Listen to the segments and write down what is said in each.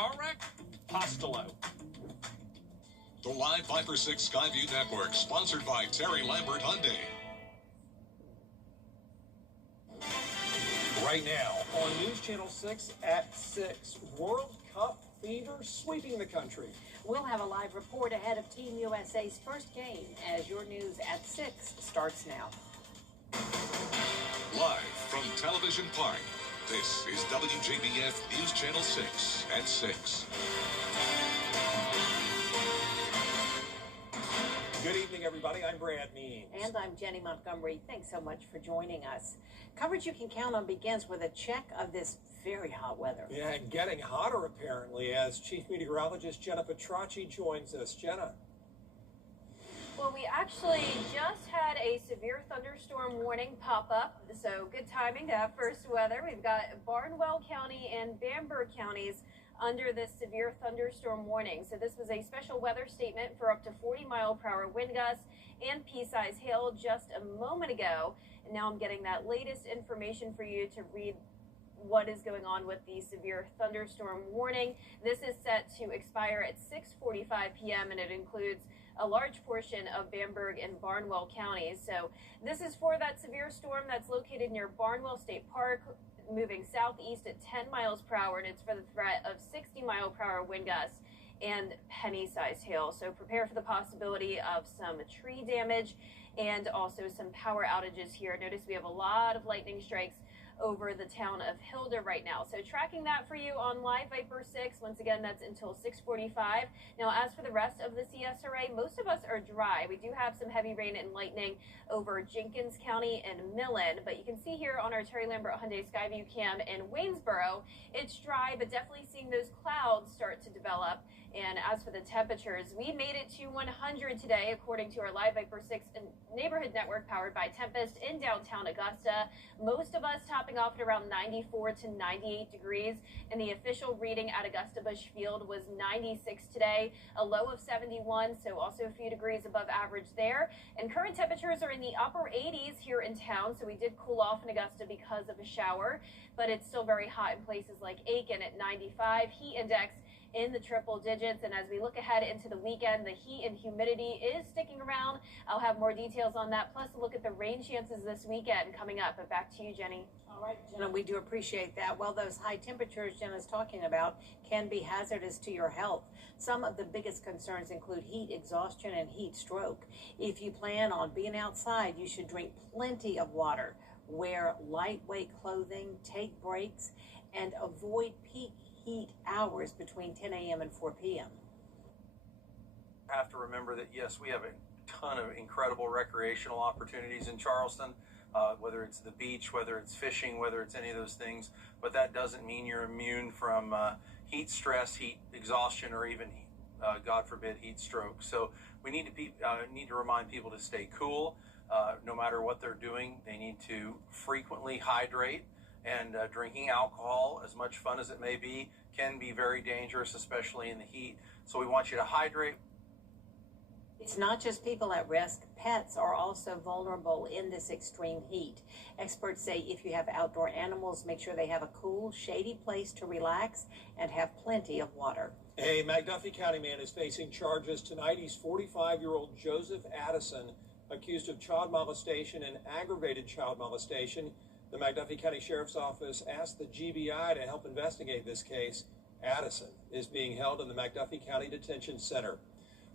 car wreck? Postolo. The Live Viper 6 Skyview Network, sponsored by Terry Lambert Hyundai. Right now on News Channel 6 at 6, World Cup fever sweeping the country. We'll have a live report ahead of Team USA's first game as your news at 6 starts now. Live from Television Park, this is WJBF News Channel 6 at 6. Good evening, everybody. I'm Brad Means. And I'm Jenny Montgomery. Thanks so much for joining us. Coverage you can count on begins with a check of this very hot weather. Yeah, and getting hotter, apparently, as Chief Meteorologist Jenna Petracci joins us. Jenna. Well, we actually just had a severe thunderstorm warning pop up, so good timing to have first weather. We've got Barnwell County and Bamberg counties under this severe thunderstorm warning. So this was a special weather statement for up to 40-mile-per-hour wind gusts and pea-size hail just a moment ago. And now I'm getting that latest information for you to read what is going on with the severe thunderstorm warning. This is set to expire at 6:45 p.m. and it includes a large portion of Bamberg and Barnwell counties. So this is for that severe storm that's located near Barnwell State Park, moving southeast at 10 miles per hour, and it's for the threat of 60-mile-per-hour wind gusts and penny-sized hail. So prepare for the possibility of some tree damage and also some power outages here. Notice we have a lot of lightning strikes over the town of Hilda right now. So tracking that for you on Live Viper 6. Once again, that's until 6:45. Now, as for the rest of the CSRA, most of us are dry. We do have some heavy rain and lightning over Jenkins County and Millen, but you can see here on our Terry Lambert Hyundai Skyview cam in Waynesboro, it's dry, but definitely seeing those clouds start to develop. And as for the temperatures, we made it to 100 today, according to our Live Viper 6 neighborhood network powered by Tempest in downtown Augusta. Most of us topping off at around 94 to 98 degrees. And the official reading at Augusta Busch Field was 96 today, a low of 71, so also a few degrees above average there. And current temperatures are in the upper 80s here in town, so we did cool off in Augusta because of a shower, but it's still very hot in places like Aiken at 95, heat index in the triple digits. And as we look ahead into the weekend, the heat and humidity is sticking around. I'll have more details on that, plus a look at the rain chances this weekend coming up. But back to you, Jenny. All right, Jenna, we do appreciate that. Well, those high temperatures Jenna's talking about can be hazardous to your health. Some of the biggest concerns include heat exhaustion and heat stroke. If you plan on being outside, you should drink plenty of water, wear lightweight clothing, take breaks, and avoid peak heat hours between 10 a.m. and 4 p.m. Have to remember that, yes, we have a ton of incredible recreational opportunities in Charleston, whether it's the beach, whether it's fishing, whether it's any of those things, but that doesn't mean you're immune from heat stress, heat exhaustion, or even, God forbid, heat stroke. So we need to remind people to stay cool, no matter what they're doing. They need to frequently hydrate. And drinking alcohol, as much fun as it may be, can be very dangerous, especially in the heat. So we want you to hydrate. It's not just people at risk. Pets are also vulnerable in this extreme heat. Experts say if you have outdoor animals, make sure they have a cool, shady place to relax and have plenty of water. A McDuffie County man is facing charges tonight. He's 45-year-old Joseph Addison, accused of child molestation and aggravated child molestation. The McDuffie County Sheriff's Office asked the GBI to help investigate this case. Addison is being held in the McDuffie County Detention Center.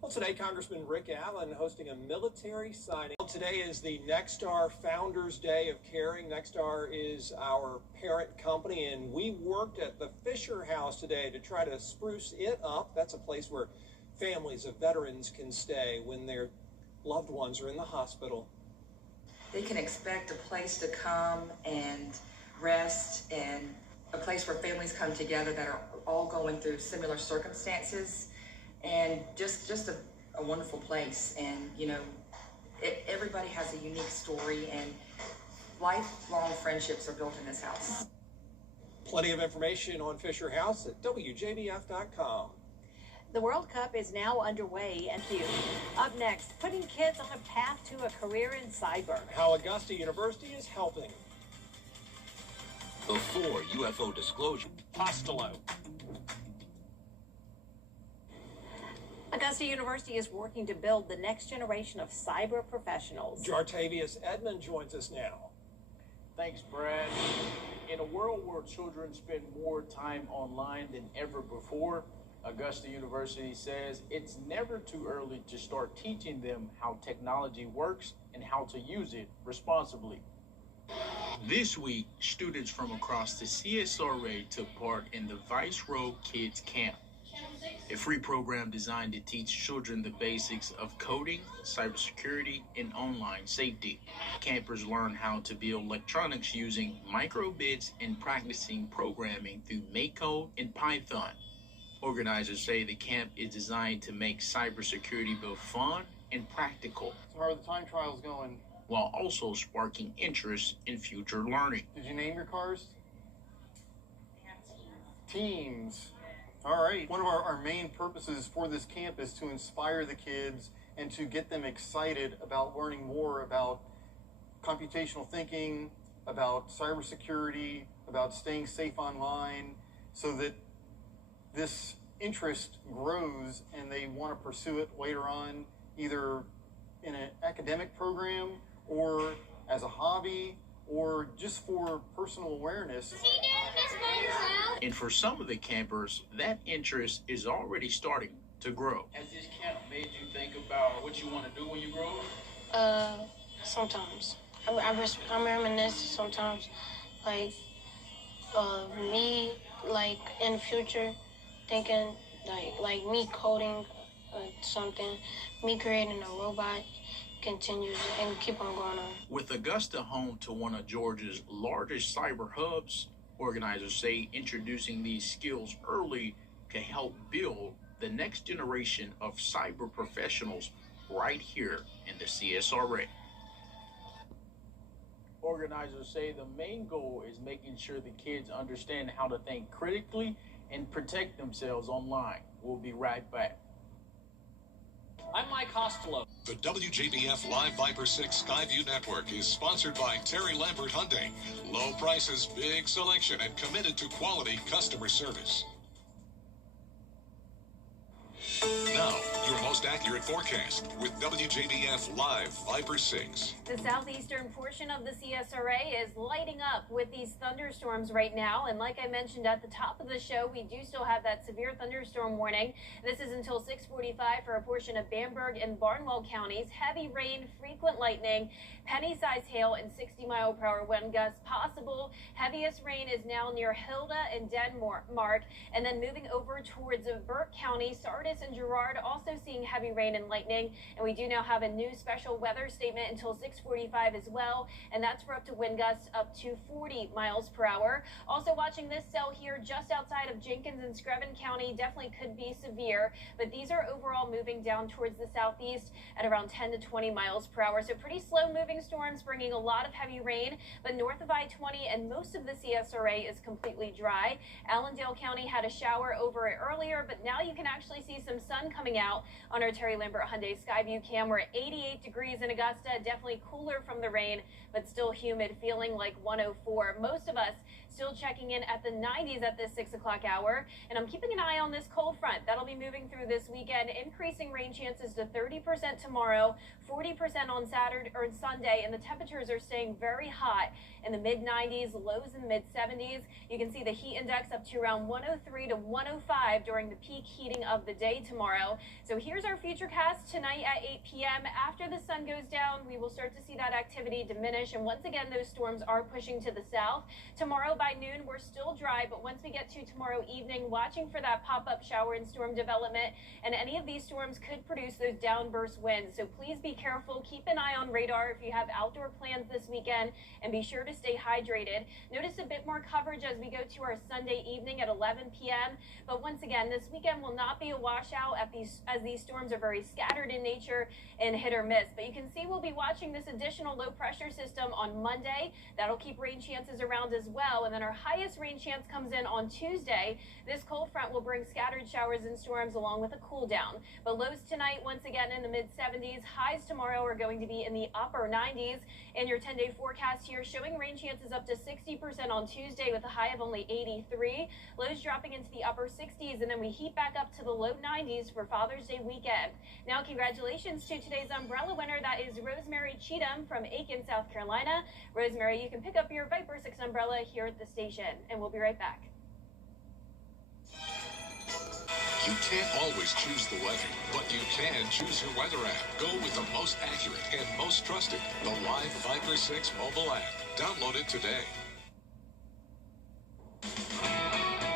Well, today, Congressman Rick Allen hosting a military signing. Today is the Nexstar Founders Day of Caring. Nexstar is our parent company, and we worked at the Fisher House today to try to spruce it up. That's a place where families of veterans can stay when their loved ones are in the hospital. They can expect a place to come and rest, and a place where families come together that are all going through similar circumstances, and just a wonderful place. And you know, everybody has a unique story, and lifelong friendships are built in this house. Plenty of information on Fisher House at WJBF.com. The World Cup is now underway, and up next, putting kids on a path to a career in cyber. How Augusta University is helping. Before UFO disclosure. Postolo. Augusta University is working to build the next generation of cyber professionals. Jartavius Edmond joins us now. Thanks, Brad. In a world where children spend more time online than ever before, Augusta University says it's never too early to start teaching them how technology works and how to use it responsibly. This week, students from across the CSRA took part in the Viceroy Kids Camp, a free program designed to teach children the basics of coding, cybersecurity, and online safety. Campers learn how to build electronics using microbits and practicing programming through MakeCode and Python. Organizers say the camp is designed to make cybersecurity both fun and practical. So how are the time trials going? While also sparking interest in future learning. Did you name your cars? Teams. All right. One of our main purposes for this camp is to inspire the kids and to get them excited about learning more about computational thinking, about cybersecurity, about staying safe online, so that this interest grows and they want to pursue it later on, either in an academic program or as a hobby or just for personal awareness. And for some of the campers, that interest is already starting to grow. Has this camp made you think about what you want to do when you grow up? Sometimes. I reminisce sometimes, like, me, like, in the future, thinking, like me coding something, me creating a robot, continues and keep on going on. With Augusta home to one of Georgia's largest cyber hubs, organizers say introducing these skills early can help build the next generation of cyber professionals right here in the CSRA. Organizers say the main goal is making sure the kids understand how to think critically and protect themselves online. We'll be right back. I'm Mike Costello. The WJBF Live Viper 6 Skyview Network is sponsored by Terry Lambert Hyundai. Low prices, big selection, and committed to quality customer service. Now, your most accurate forecast with WJBF Live Viper 6. The southeastern portion of the CSRA is lighting up with these thunderstorms right now. And like I mentioned at the top of the show, we do still have that severe thunderstorm warning. This is until 6:45 for a portion of Bamberg and Barnwell counties. Heavy rain, frequent lightning, penny-sized hail, and 60-mile-per-hour wind gusts possible. Heaviest rain is now near Hilda and Denmark, and then moving over towards Burke County, Sardis and Girard also seeing heavy rain and lightning. And we do now have a new special weather statement until 6:45 as well, and that's for up to wind gusts up to 40 miles per hour. Also watching this cell here just outside of Jenkins and Screven County definitely could be severe, but these are overall moving down towards the southeast at around 10 to 20 miles per hour. So pretty slow moving storms bringing a lot of heavy rain, but north of I-20 and most of the CSRA is completely dry. Allendale County had a shower over it earlier, but now you can actually see some sun coming out on our Terry Lambert Hyundai Skyview cam. We're at 88 degrees in Augusta, definitely cooler from the rain, but still humid, feeling like 104. Most of us still checking in at the 90s at this 6 o'clock hour, and I'm keeping an eye on this cold front that'll be moving through this weekend, increasing rain chances to 30% tomorrow, 40% on Saturday or Sunday, and the temperatures are staying very hot in the mid-90s, lows in the mid-70s. You can see the heat index up to around 103 to 105 during the peak heating of the day tomorrow. So here's our futurecast tonight at 8 p.m. After the sun goes down, we will start to see that activity diminish, and once again, those storms are pushing to the south. Tomorrow by noon, we're still dry, but once we get to tomorrow evening, watching for that pop-up shower and storm development, and any of these storms could produce those downburst winds. So please be careful. Keep an eye on radar if you have outdoor plans this weekend, and be sure to stay hydrated. Notice a bit more coverage as we go to our Sunday evening at 11 p.m. But once again, this weekend will not be a washout as these storms are very scattered in nature and hit or miss. But you can see we'll be watching this additional low pressure system on Monday. That'll keep rain chances around as well. And then our highest rain chance comes in on Tuesday. This cold front will bring scattered showers and storms along with a cool down. But lows tonight, once again, in the mid-70s. Highs tomorrow are going to be in the upper 90s. And your 10-day forecast here showing rain chances up to 60% on Tuesday with a high of only 83. Lows dropping into the upper 60s, and then we heat back up to the low 90s for Father's Day Day weekend. Now, congratulations to today's umbrella winner. That is Rosemary Cheatham from Aiken, South Carolina. Rosemary, you can pick up your Viper 6 umbrella here at the station, and we'll be right back. You can't always choose the weather, but you can choose your weather app. Go with the most accurate and most trusted, the Live Viper 6 mobile app. Download it today.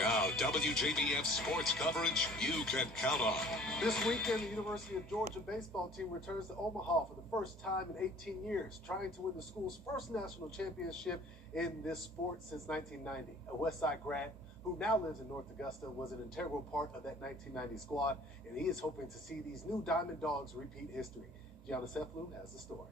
Now, WJBF sports coverage you can count on. This weekend, the University of Georgia baseball team returns to Omaha for the first time in 18 years, trying to win the school's first national championship in this sport since 1990. A Westside grad who now lives in North Augusta was an integral part of that 1990 squad, and he is hoping to see these new Diamond Dogs repeat history. Gianna Seflu has the story.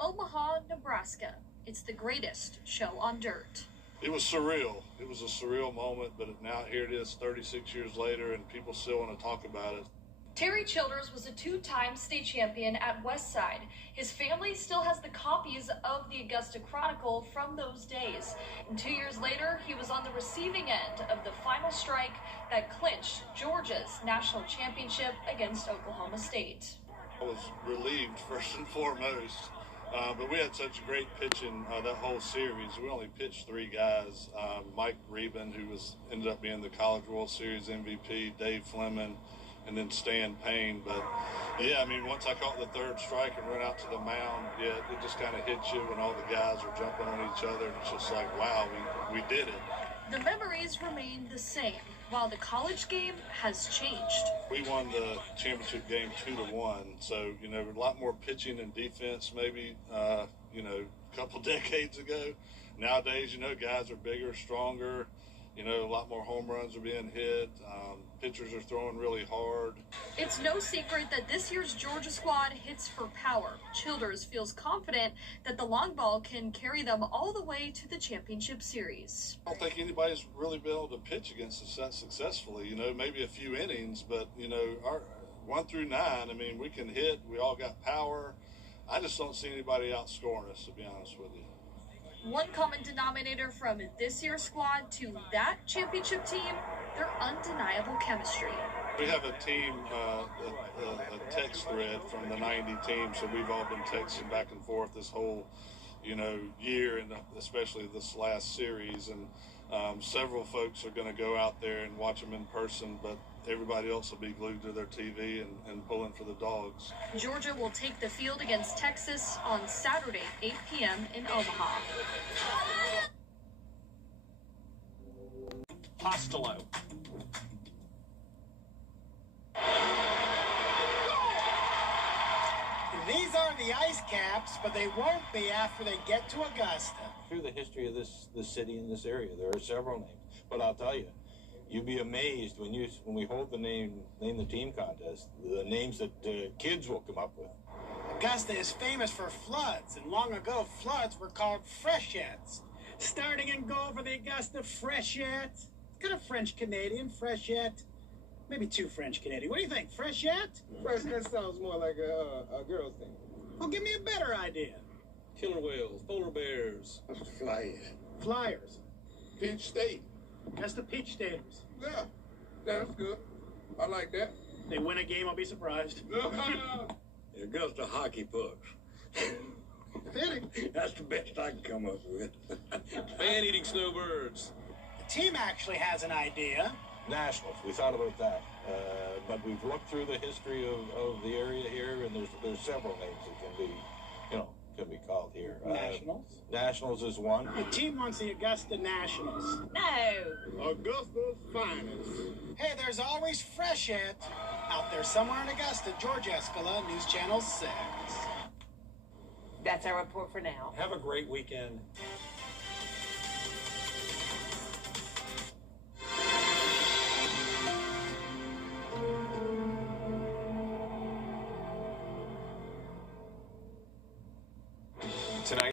Omaha, Nebraska. It's the greatest show on dirt. It was surreal. It was a surreal moment, but now here it is 36 years later, and people still want to talk about it. Terry Childers was a two-time state champion at Westside. His family still has the copies of the Augusta Chronicle from those days. And 2 years later, he was on the receiving end of the final strike that clinched Georgia's national championship against Oklahoma State. I was relieved, first and foremost, but we had such great pitching that whole series. We only pitched 3 guys. Mike Reben, who ended up being the College World Series MVP, Dave Fleming, and then Stan Payne. But yeah, I mean, once I caught the 3rd strike and went out to the mound, yeah, it just kind of hits you when all the guys are jumping on each other. And it's just like, wow, we did it. The memories remain the same, while the college game has changed. We won the championship game 2-1. So, you know, a lot more pitching and defense maybe, you know, a couple decades ago. Nowadays, you know, guys are bigger, stronger. You know, a lot more home runs are being hit. Pitchers are throwing really hard. It's no secret that this year's Georgia squad hits for power. Childers feels confident that the long ball can carry them all the way to the championship series. I don't think anybody's really been able to pitch against us that successfully. You know, maybe a few innings, but, you know, our 1 through 9, I mean, we can hit. We all got power. I just don't see anybody outscoring us, to be honest with you. One common denominator from this year's squad to that championship team, their undeniable chemistry. We have a team, a text thread from the 90 team, so we've all been texting back and forth this whole, you know, year, and especially this last series. And several folks are going to go out there and watch them in person, but everybody else will be glued to their TV and pulling for the Dogs. Georgia will take the field against Texas on Saturday, 8 p.m. in Omaha. Costello. These are the ice caps, but they won't be after they get to Augusta. Through the history of this city and this area, there are several names. But I'll tell you, you'd be amazed when we hold the name the team contest, the names that kids will come up with. Augusta is famous for floods, and long ago floods were called freshets. Starting in goal for the Augusta Freshets. Got a French-Canadian freshet. Maybe 2 French-Canadian. What do you think, freshet? Freshet sounds more like a girl's thing. Well, give me a better idea. Killer whales, polar bears. Flyers. Flyers. Peach State. Augusta Peach Staters. Yeah, that's good. I like that. They win a game, I'll be surprised. Augusta Hockey Pucks. Fitting. That's the best I can come up with. Man-eating snowbirds. The team actually has an idea. Nationals, we thought about that. But we've looked through the history of the area here, and there's several names that can be, you know, can be called here. Nationals? Nationals is one. The team wants the Augusta Nationals. No. Augusta's finest. Hey, there's always freshet out there somewhere in Augusta. George Escala, News Channel 6. That's our report for now. Have a great weekend.